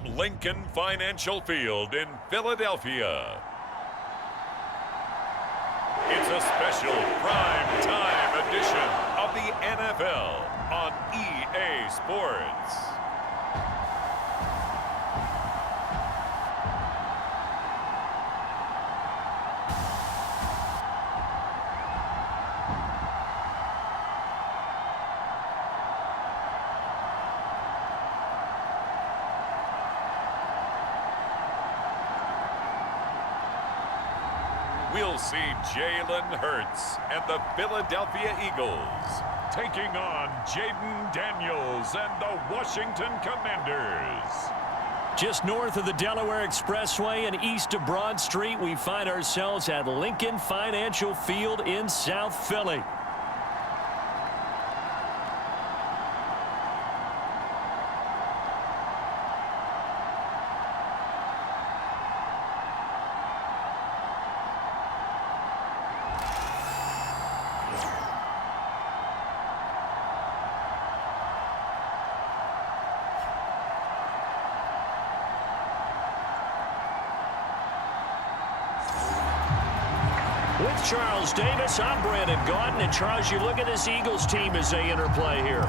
from Lincoln Financial Field in Philadelphia. It's a special prime time edition of the NFL on EA Sports. We'll see Jalen Hurts and the Philadelphia Eagles taking on Jaden Daniels and the Washington Commanders. Just north of the Delaware Expressway and east of Broad Street, we find ourselves at Lincoln Financial Field in South Philly. With Charles Davis, I'm Brandon Gaudin. And Charles, you look at this Eagles team as they interplay here.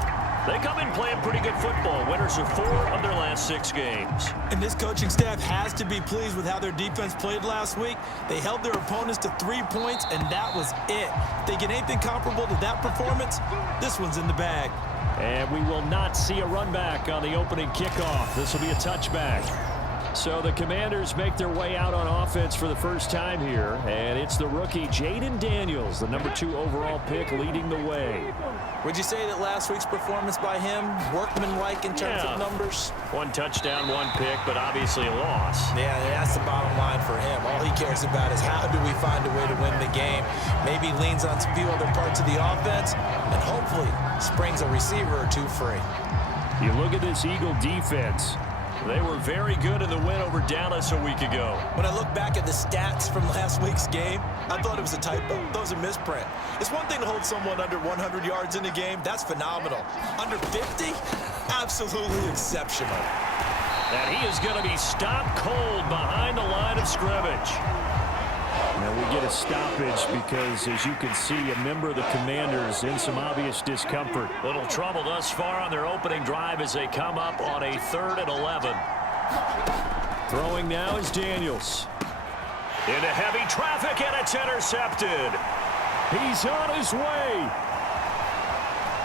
They come in playing pretty good football. Winners of 4 of their last 6 games. And this coaching staff has to be pleased with how their defense played last week. They held their opponents to 3 points, and that was it. If they get anything comparable to that performance, this one's in the bag. And we will not see a run back on the opening kickoff. This will be a touchback. So the Commanders make their way out on offense for the first time here, and it's the rookie Jaden Daniels, the number 2 overall pick, leading the way. Would you say that last week's performance by him, workmanlike in terms of numbers? 1 touchdown, 1 pick, but obviously a loss. Yeah, that's the bottom line for him. All he cares about is how do we find a way to win the game. Maybe leans on some few other parts of the offense, and hopefully springs a receiver or 2 free. You look at this Eagle defense. They were very good in the win over Dallas a week ago. When I look back at the stats from last week's game, I thought it was a typo. Those are misprint. It's one thing to hold someone under 100 yards in a game. That's phenomenal. Under 50? Absolutely exceptional. And he is going to be stopped cold behind the line of scrimmage. Now we get a stoppage because, as you can see, a member of the Commanders in some obvious discomfort. Little trouble thus far on their opening drive as they come up on a 3rd and 11. Throwing now is Daniels. Into heavy traffic, and it's intercepted. He's on his way.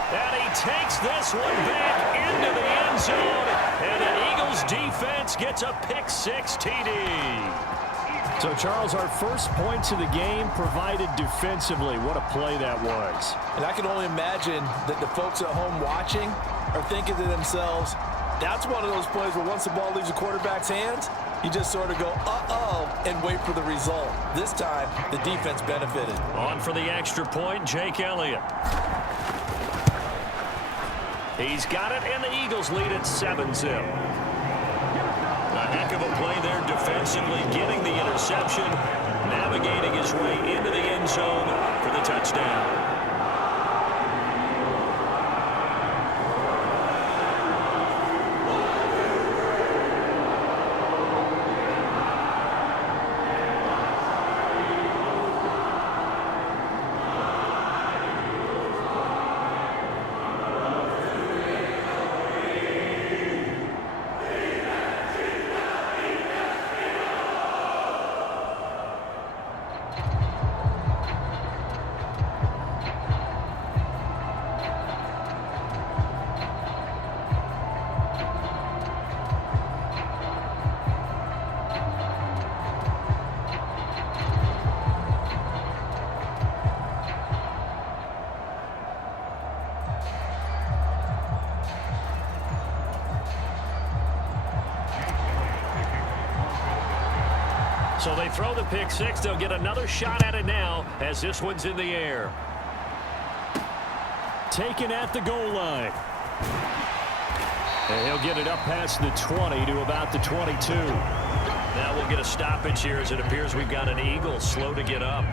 And he takes this one back into the end zone. And the Eagles defense gets a pick-6 TD. So, Charles, our first points of the game provided defensively. What a play that was. And I can only imagine that the folks at home watching are thinking to themselves, that's one of those plays where once the ball leaves the quarterback's hands, you just sort of go, uh-oh, and wait for the result. This time, the defense benefited. On for the extra point, Jake Elliott. He's got it, and the Eagles lead at 7-zip. A heck of a play there defensively, getting the interception, navigating his way into the end zone for the touchdown. So they throw the pick-6. They'll get another shot at it now as this one's in the air. Taken at the goal line. And he'll get it up past the 20 to about the 22. Now we'll get a stoppage here as it appears we've got an Eagle slow to get up.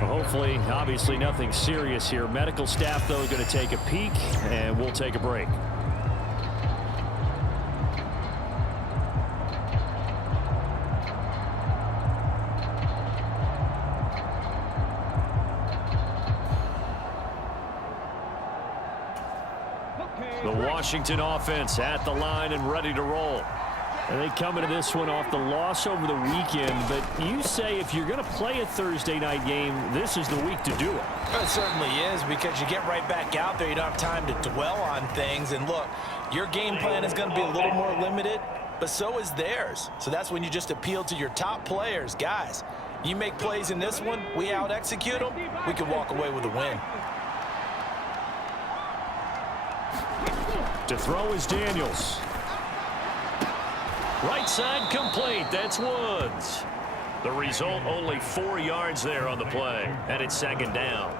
Well, hopefully, obviously nothing serious here. Medical staff, though, going to take a peek, and we'll take a break. Washington offense at the line and ready to roll. And they come into this one off the loss over the weekend. But you say if you're going to play a Thursday night game, this is the week to do it. It certainly is, because you get right back out there. You don't have time to dwell on things. And look, your game plan is going to be a little more limited, but so is theirs. So that's when you just appeal to your top players. Guys, you make plays in this one, we out-execute them, we can walk away with a win. To throw is Daniels. Right side complete. That's Woods. The result, only 4 yards there on the play. And it's second down.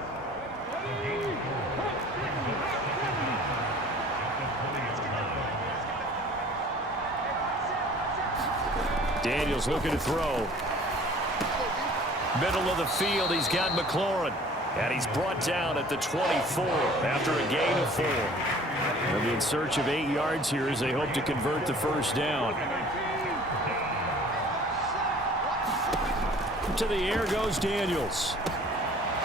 Daniels looking to throw. Middle of the field, he's got McLaurin. And he's brought down at the 24 after a gain of 4. They'll be in search of 8 yards here as they hope to convert the first down. To the air goes Daniels.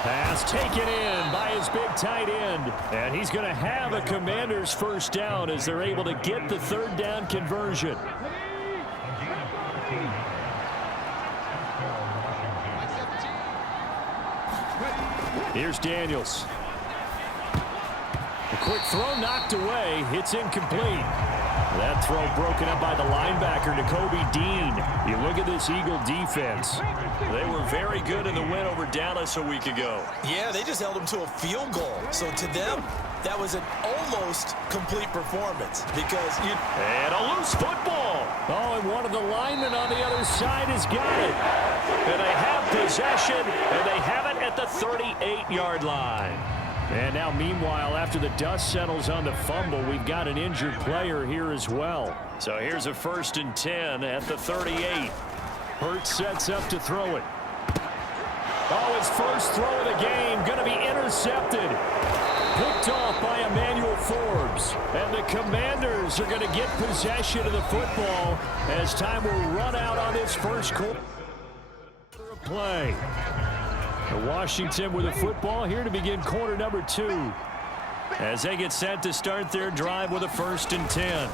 Pass taken in by his big tight end. And he's going to have a Commanders first down as they're able to get the third down conversion. Here's Daniels. A quick throw knocked away. It's incomplete. That throw broken up by the linebacker, Nakobe Dean. You look at this Eagle defense. They were very good in the win over Dallas a week ago. Yeah, they just held them to a field goal. So to them, that was an almost complete performance because you... And a loose football. Oh, and one of the linemen on the other side has got it. And they have possession, and they have it at the 38-yard line. And now, meanwhile, after the dust settles on the fumble, we've got an injured player here as well. So here's a 1st and 10 at the 38. Hurts sets up to throw it. Oh, his first throw of the game going to be intercepted. Picked off by Emmanuel Forbes. And the Commanders are going to get possession of the football as time will run out on this first quarter of play. Washington with the football here to begin quarter number 2 as they get set to start their drive with a 1st and 10.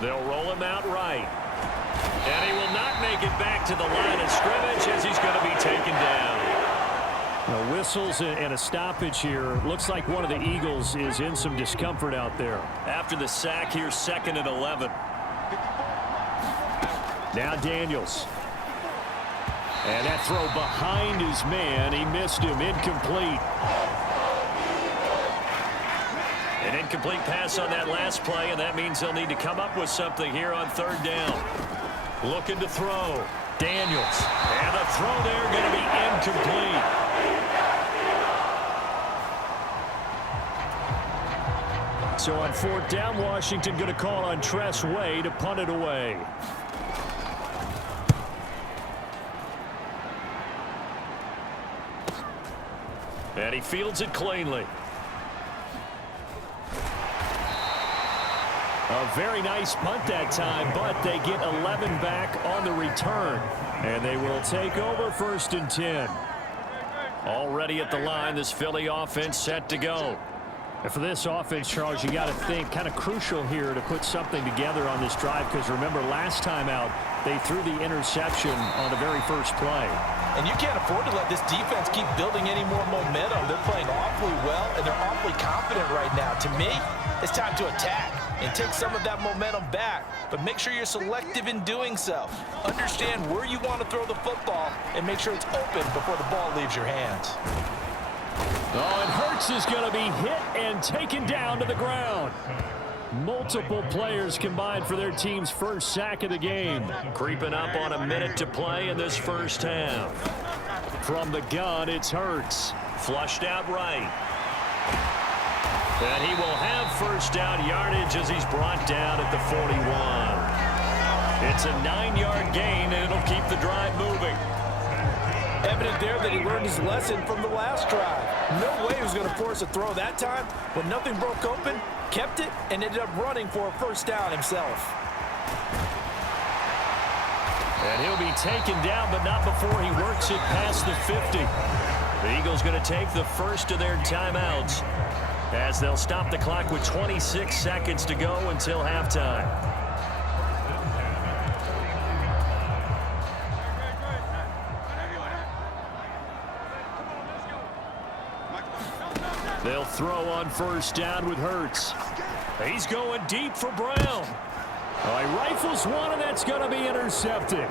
They'll roll him out right. And he will not make it back to the line of scrimmage as he's going to be taken down. Now, whistles and a stoppage here. Looks like one of the Eagles is in some discomfort out there. After the sack here, 2nd and 11. Now Daniels. And that throw behind his man. He missed him. Incomplete. An incomplete pass on that last play, and that means they'll need to come up with something here on 3rd down. Looking to throw. Daniels. And the throw there going to be incomplete. So on 4th down, Washington going to call on Tress Way to punt it away. And he fields it cleanly. A very nice punt that time, but they get 11 back on the return. And they will take over 1st and 10. Already at the line, this Philly offense set to go. And for this offense, Charles, you got to think kind of crucial here to put something together on this drive, because remember last time out, they threw the interception on the very first play. And you can't afford to let this defense keep building any more momentum. They're playing awfully well, and they're awfully confident right now. To me, it's time to attack and take some of that momentum back. But make sure you're selective in doing so. Understand where you want to throw the football and make sure it's open before the ball leaves your hands. Oh, and Hurts is going to be hit and taken down to the ground. Multiple players combined for their team's first sack of the game. Creeping up on a minute to play in this first half. From the gun, it's Hurts. Flushed out right. And he will have first down yardage as he's brought down at the 41. It's a 9-yard gain, and it'll keep the drive moving. Evident there that he learned his lesson from the last drive. No way he was going to force a throw that time. When nothing broke open, kept it, and ended up running for a first down himself. And he'll be taken down, but not before he works it past the 50. The Eagles going to take the first of their timeouts. as they'll stop the clock with 26 seconds to go until halftime. They'll throw on first down with Hurts. He's going deep for Brown. He rifles one, and that's going to be intercepted.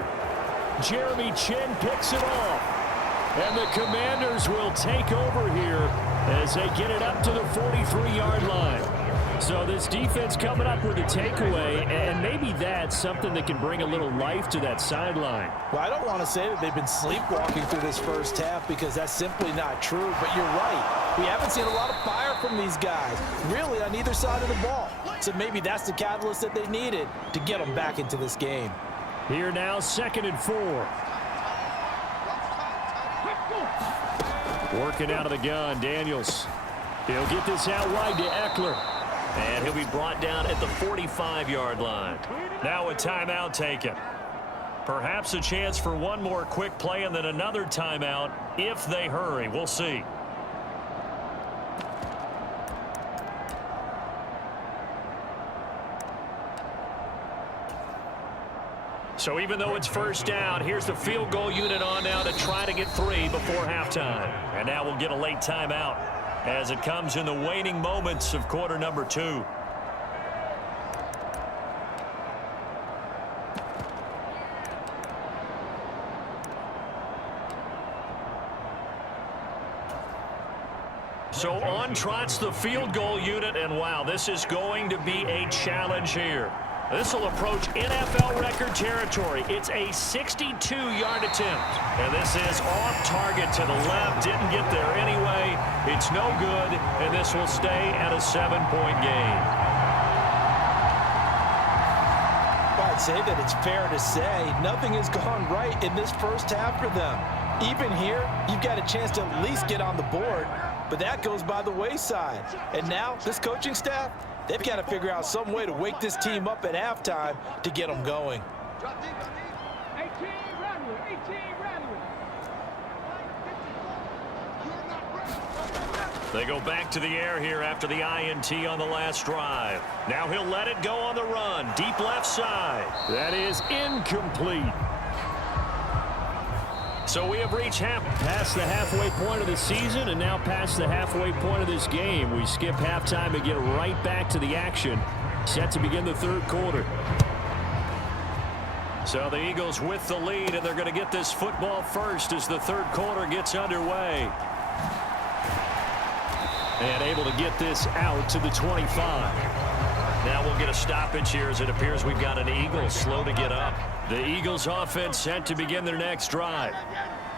Jeremy Chin picks it off. And the Commanders will take over here as they get it up to the 43-yard line. So this defense coming up with a takeaway, and maybe that's something that can bring a little life to that sideline. Well, I don't want to say that they've been sleepwalking through this first half because that's simply not true, but you're right. We haven't seen a lot of fire from these guys, really on either side of the ball. So maybe that's the catalyst that they needed to get them back into this game. Here now, 2nd and 4. Working out of the gun, Daniels. He'll get this out wide to Eckler. And he'll be brought down at the 45-yard line. Now a timeout taken. Perhaps a chance for one more quick play and then another timeout if they hurry. We'll see. So even though it's first down, here's the field goal unit on now to try to get 3 before halftime. And now we'll get a late timeout as it comes in the waning moments of quarter number 2. So on trots the field goal unit, and wow, this is going to be a challenge here. This will approach NFL record territory. It's a 62-yard attempt. And this is off target to the left. Didn't get there anyway. It's no good, and this will stay at a 7-point game. Well, I'd say that it's fair to say nothing has gone right in this first half for them. Even here, you've got a chance to at least get on the board, but that goes by the wayside. And now, this coaching staff, they've got to figure out some way to wake this team up at halftime to get them going. They go back to the air here after the INT on the last drive. Now he'll let it go on the run. Deep left side. That is incomplete. So we have reached past the halfway point of the season and now past the halfway point of this game. We skip halftime and get right back to the action. Set to begin the third quarter. So the Eagles with the lead, and they're going to get this football first as the third quarter gets underway. And able to get this out to the 25. Now we'll get a stoppage here as it appears we've got an Eagles slow to get up. The Eagles offense set to begin their next drive.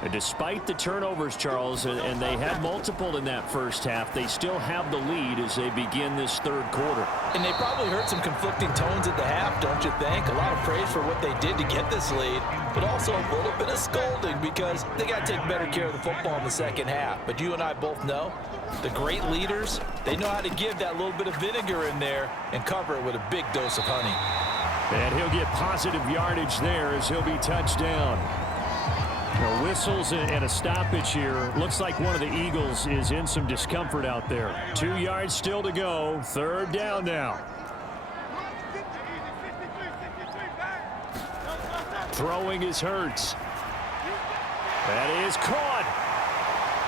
And despite the turnovers, Charles, and they had multiple in that first half, they still have the lead as they begin this third quarter. And they probably heard some conflicting tones at the half, don't you think? A lot of praise for what they did to get this lead, but also a little bit of scolding because they got to take better care of the football in the second half. But you and I both know the great leaders, they know how to give that little bit of vinegar in there and cover it with a big dose of honey. And he'll get positive yardage there as he'll be touched down. No whistles and a stoppage here. Looks like one of the Eagles is in some discomfort out there. 2 yards still to go. Third down now. Throwing is Hurts. That is caught.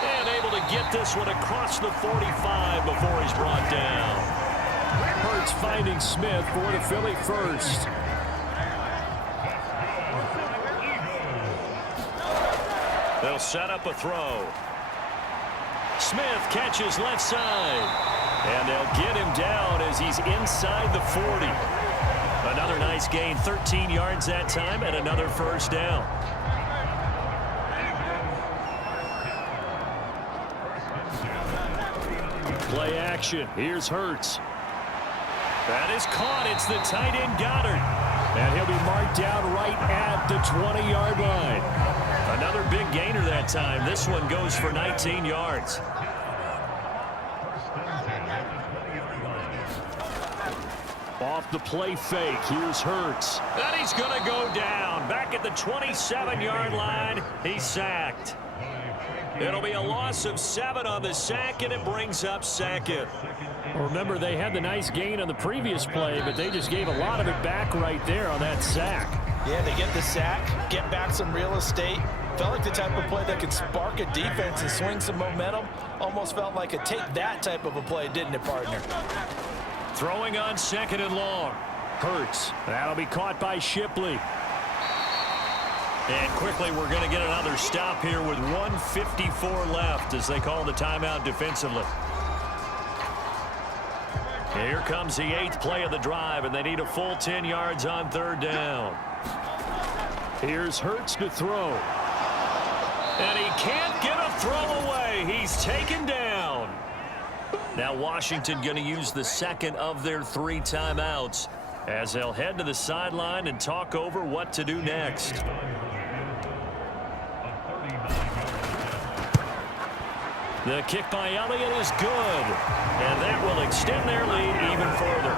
And able to get this one across the 45 before he's brought down. Hurts finding Smith for the Philly first. They'll set up a throw. Smith catches left side. And they'll get him down as he's inside the 40. Another nice gain, 13 yards that time, and another first down. Play action. Here's Hurts. That is caught. It's the tight end Goddard. And he'll be marked down right at the 20-yard line. Another big gainer that time. This one goes for 19 yards. Off the play fake. Here's Hurts. And he's going to go down. Back at the 27-yard line. He's sacked. It'll be a loss of 7 on the sack, and it brings up second. Remember, they had the nice gain on the previous play, but they just gave a lot of it back right there on that sack. Yeah, they get the sack, get back some real estate. Felt like the type of play that could spark a defense and swing some momentum. Almost felt like a take-that type of a play, didn't it, partner? Throwing on 2nd and long. Hurts. That'll be caught by Shipley. And quickly, we're going to get another stop here with 1:54 left as they call the timeout defensively. Here comes the 8th play of the drive, and they need a full 10 yards on 3rd down. Here's Hurts to throw. And he can't get a throw away. He's taken down. Now Washington going to use the 2nd of their 3 timeouts as they'll head to the sideline and talk over what to do next. The kick by Elliott is good, and that will extend their lead even further.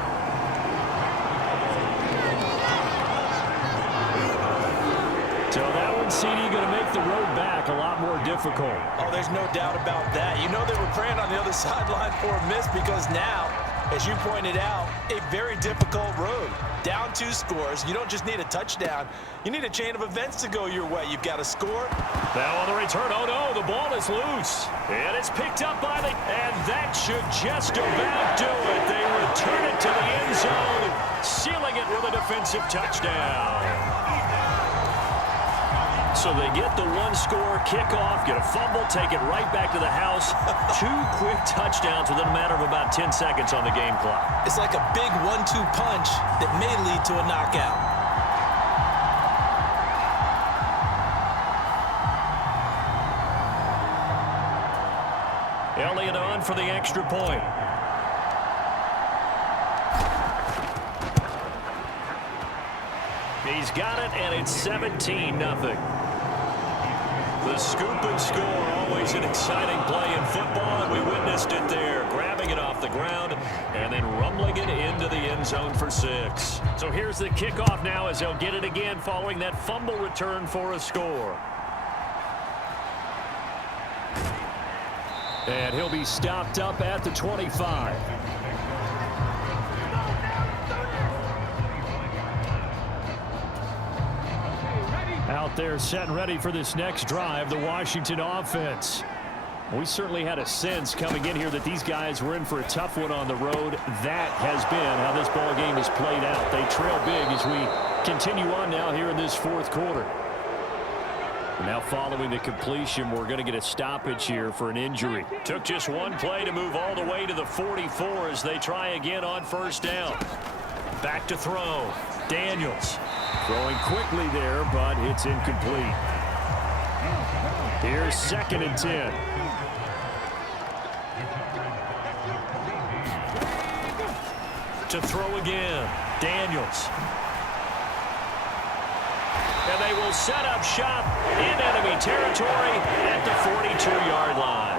So that one, CD, going to make the road back a lot more difficult. Oh, there's no doubt about that. You know they were praying on the other sideline for a miss because now, as you pointed out, a very difficult road. Down 2 scores. You don't just need a touchdown. You need a chain of events to go your way. You've got to score. Now on the return, oh no, the ball is loose. And it's picked up by the, and that should just about do it. They return it to the end zone, sealing it with a defensive touchdown. So they get the 1-score kickoff, get a fumble, take it right back to the house. 2 quick touchdowns within a matter of about 10 seconds on the game clock. It's like a big 1-2 punch that may lead to a knockout. Elliott on for the extra point. He's got it, and it's 17-0. The scoop and score, always an exciting play in football, and we witnessed it there, grabbing it off the ground and then rumbling it into the end zone for 6. So here's the kickoff now as they'll get it again following that fumble return for a score. And he'll be stopped up at the 25. Out there set and ready for this next drive, the Washington offense. We certainly had a sense coming in here that these guys were in for a tough one on the road. That has been how this ball game has played out. They trail big as we continue on now here in this 4th quarter. Now following the completion, we're going to get a stoppage here for an injury. Took just 1 play to move all the way to the 44 as they try again on 1st down. Back to throw. Daniels throwing quickly there, but it's incomplete. Here's 2nd and 10. To throw again. Daniels. And they will set up shop in enemy territory at the 42-yard line.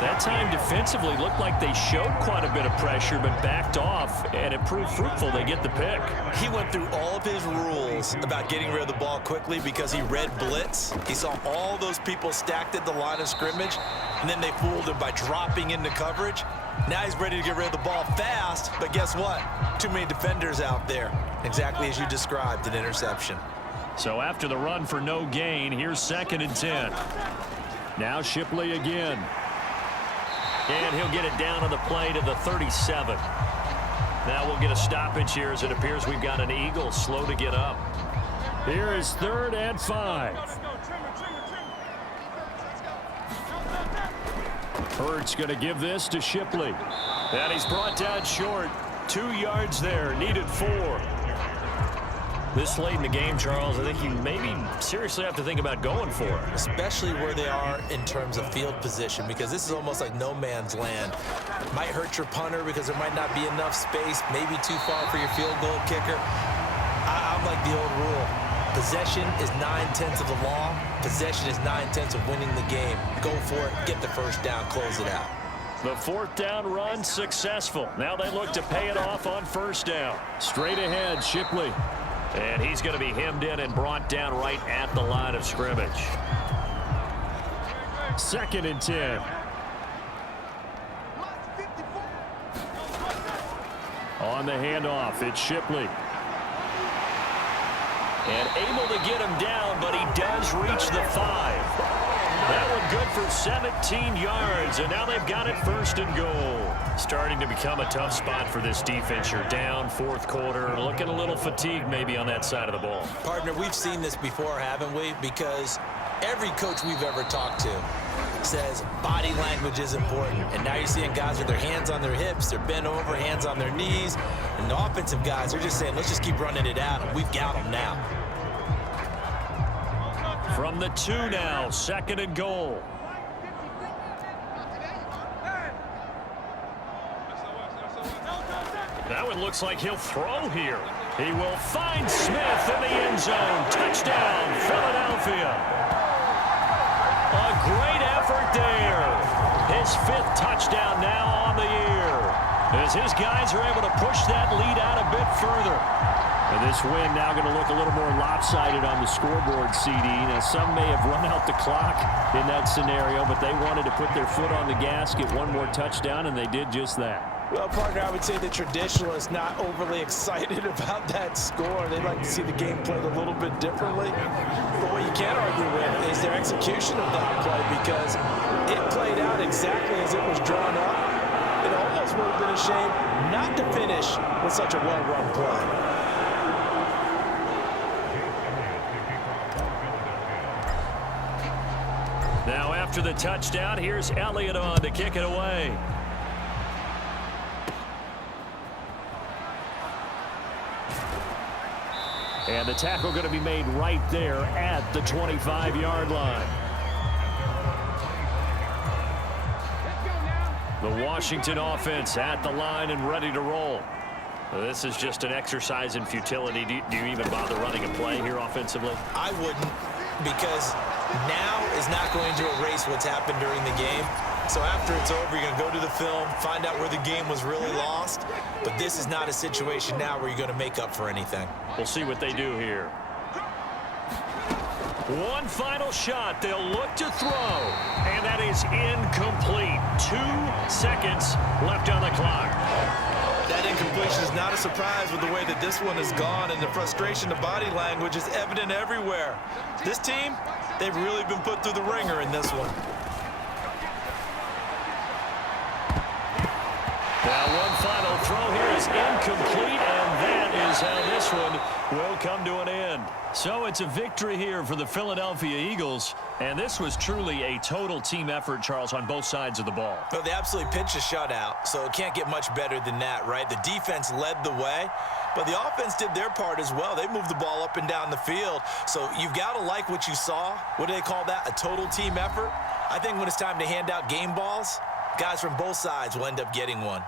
That time defensively looked like they showed quite a bit of pressure but backed off, and it proved fruitful. They get the pick. He went through all of his rules about getting rid of the ball quickly because he read blitz. He saw all those people stacked at the line of scrimmage, and then they fooled him by dropping into coverage. Now he's ready to get rid of the ball fast, but guess what? Too many defenders out there. Exactly as you described, an interception. So after the run for no gain, here's 2nd and 10. Now Shipley again. And he'll get it down on the play to the 37. Now we'll get a stoppage here as it appears we've got an Eagle slow to get up. Here is 3rd and 5. Hurts going to give this to Shipley. And he's brought down short. 2 yards there, needed 4. This late in the game, Charles, I think you maybe seriously have to think about going for it. Especially where they are in terms of field position, because this is almost like no man's land. Might hurt your punter because there might not be enough space, maybe too far for your field goal kicker. I'm like the old rule. Possession is 9/10 of the law. Possession is 9/10 of winning the game. Go for it, get the 1st down, close it out. The 4th down run successful. Now they look to pay it off on 1st down. Straight ahead, Shipley. And he's going to be hemmed in and brought down right at the line of scrimmage. 2nd and 10. On the handoff, it's Shipley. And able to get him down, but he does reach the 5. That one good for 17 yards, and now they've got it 1st and goal. Starting to become a tough spot for this defense. You're down 4th quarter, looking a little fatigued maybe on that side of the ball. Partner, we've seen this before, haven't we? Because every coach we've ever talked to says body language is important. And now you're seeing guys with their hands on their hips, they're bent over, hands on their knees. And the offensive guys are just saying, let's just keep running it out, and we've got them now. From the 2 now, 2nd and goal. That one looks like he'll throw here. He will find Smith in the end zone. Touchdown, Philadelphia. A great effort there. His 5th touchdown now on the year, as his guys are able to push that lead out a bit further. And this win now going to look a little more lopsided on the scoreboard, CD. Now, some may have run out the clock in that scenario, but they wanted to put their foot on the gas, get one more touchdown, and they did just that. Well, partner, I would say the traditionalists not overly excited about that score. They'd like to see the game played a little bit differently. But what you can't argue with is their execution of that play, because it played out exactly as it was drawn up. It almost would have been a shame not to finish with such a well-run play. Now after the touchdown, here's Elliott on to kick it away. And the tackle going to be made right there at the 25-yard line. The Washington offense at the line and ready to roll. This is just an exercise in futility. Do you even bother running a play here offensively? I wouldn't, because now is not going to erase what's happened during the game. So after it's over, you're going to go to the film, find out where the game was really lost. But this is not a situation now where you're going to make up for anything. We'll see what they do here. One final shot. They'll look to throw. And that is incomplete. 2 seconds left on the clock. That incompletion is not a surprise with the way that this one has gone, and the frustration, the body language is evident everywhere. This team, they've really been put through the ringer in this one. Now one final throw here is incomplete, and that is how this one will come to an end. So it's a victory here for the Philadelphia Eagles, and this was truly a total team effort, Charles, on both sides of the ball. Well, they absolutely pitched a shutout, so it can't get much better than that, right? The defense led the way, but the offense did their part as well. They moved the ball up and down the field, so you've got to like what you saw. What do they call that? A total team effort? I think when it's time to hand out game balls, guys from both sides will end up getting one.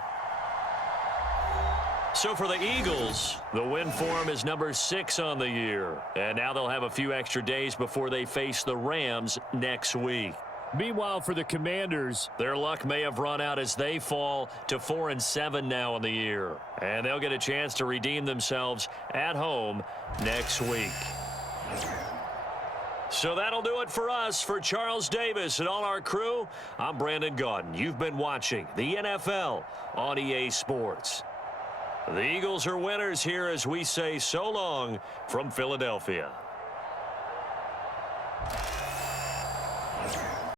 So for the Eagles, the win for them is number 6 on the year. And now they'll have a few extra days before they face the Rams next week. Meanwhile, for the Commanders, their luck may have run out as they fall to 4-7 now on the year. And they'll get a chance to redeem themselves at home next week. So that'll do it for us. For Charles Davis and all our crew, I'm Brandon Gaudin. You've been watching the NFL on EA Sports. The Eagles are winners here as we say so long from Philadelphia.